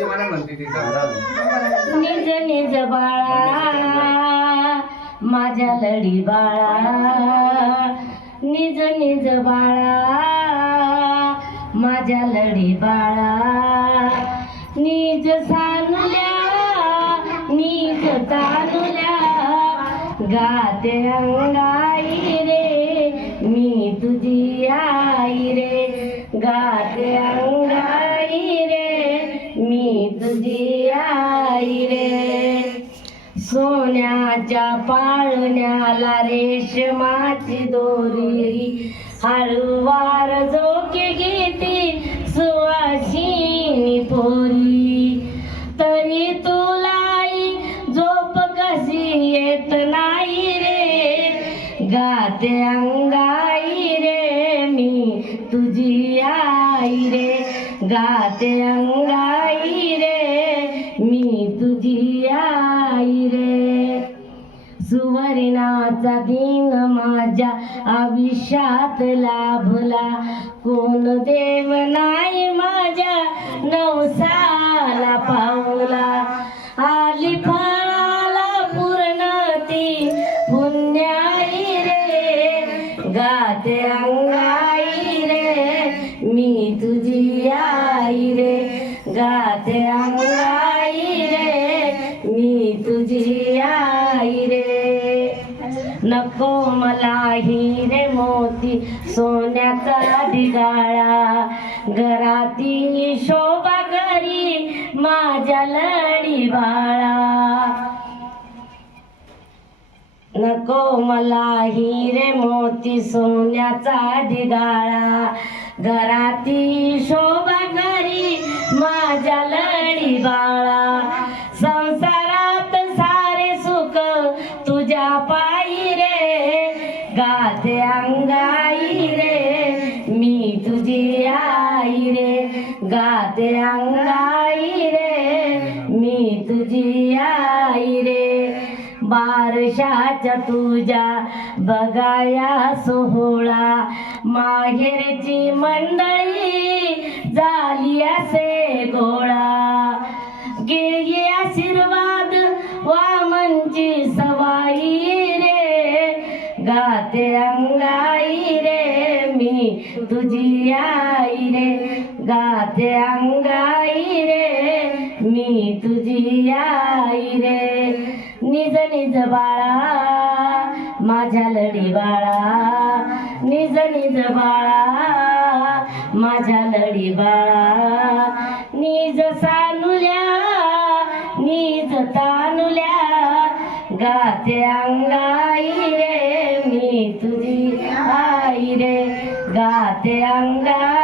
मला म्हणते निज निज बाळा माझ्या लढी बाळा निज निज बाळा माझ्या लढी बाळा निज सानुल्या निज तानुल्या गाते अंगाई रे मी तुझी आई रे गाते अंगाई रे. मी तुझी आई रे. सोन्याच्या पाळण्याला रेशमाची दोरी हळूवार झोके घेते सुवासिनी पोरी. तरी तू रे अंगाई रे मी तुझी आई रे. गाते अंगाई रे मी तुझी आई रे. सुवर्णाचा दिन माझ्या आयुष्यात लाभला. कोण देव नाही माझ्या नवसा अंगाई रे मी तुझी आई रे. गाते अंगाई रे मी तुझी आई रे. नको मला हिरे मोती सोन्याचा ढिगाळा. घरातील शोभा घरी माझ्या लढी बाळा. नको मला हिरे मोती सोन्याचा ढिगाळा. घराती शोभा घरी माझ्या लढी बाळा. संसारात सारे सुख तुझ्या पायी रे. गाते अंगाई रे मी तुझी आई रे. गाते अंगाई बारशाच्या तुझ्या बघाया सोहळा. माहेरची मंडळी झाली असे गोळा. गेली आशीर्वाद वामनची सवाई रे. गाते अंगाई रे मी तुझी आई रे. गाते अंगाई रे मी तुझी आई रे. निज निज बाळा माझ्या लढी बाळा. निज निज बाळा माझ्या लढी बाळा. निज सानुल्या निज तानुल्या गाते अंगाई रे मी तुझी आई रे. गाते अंगाई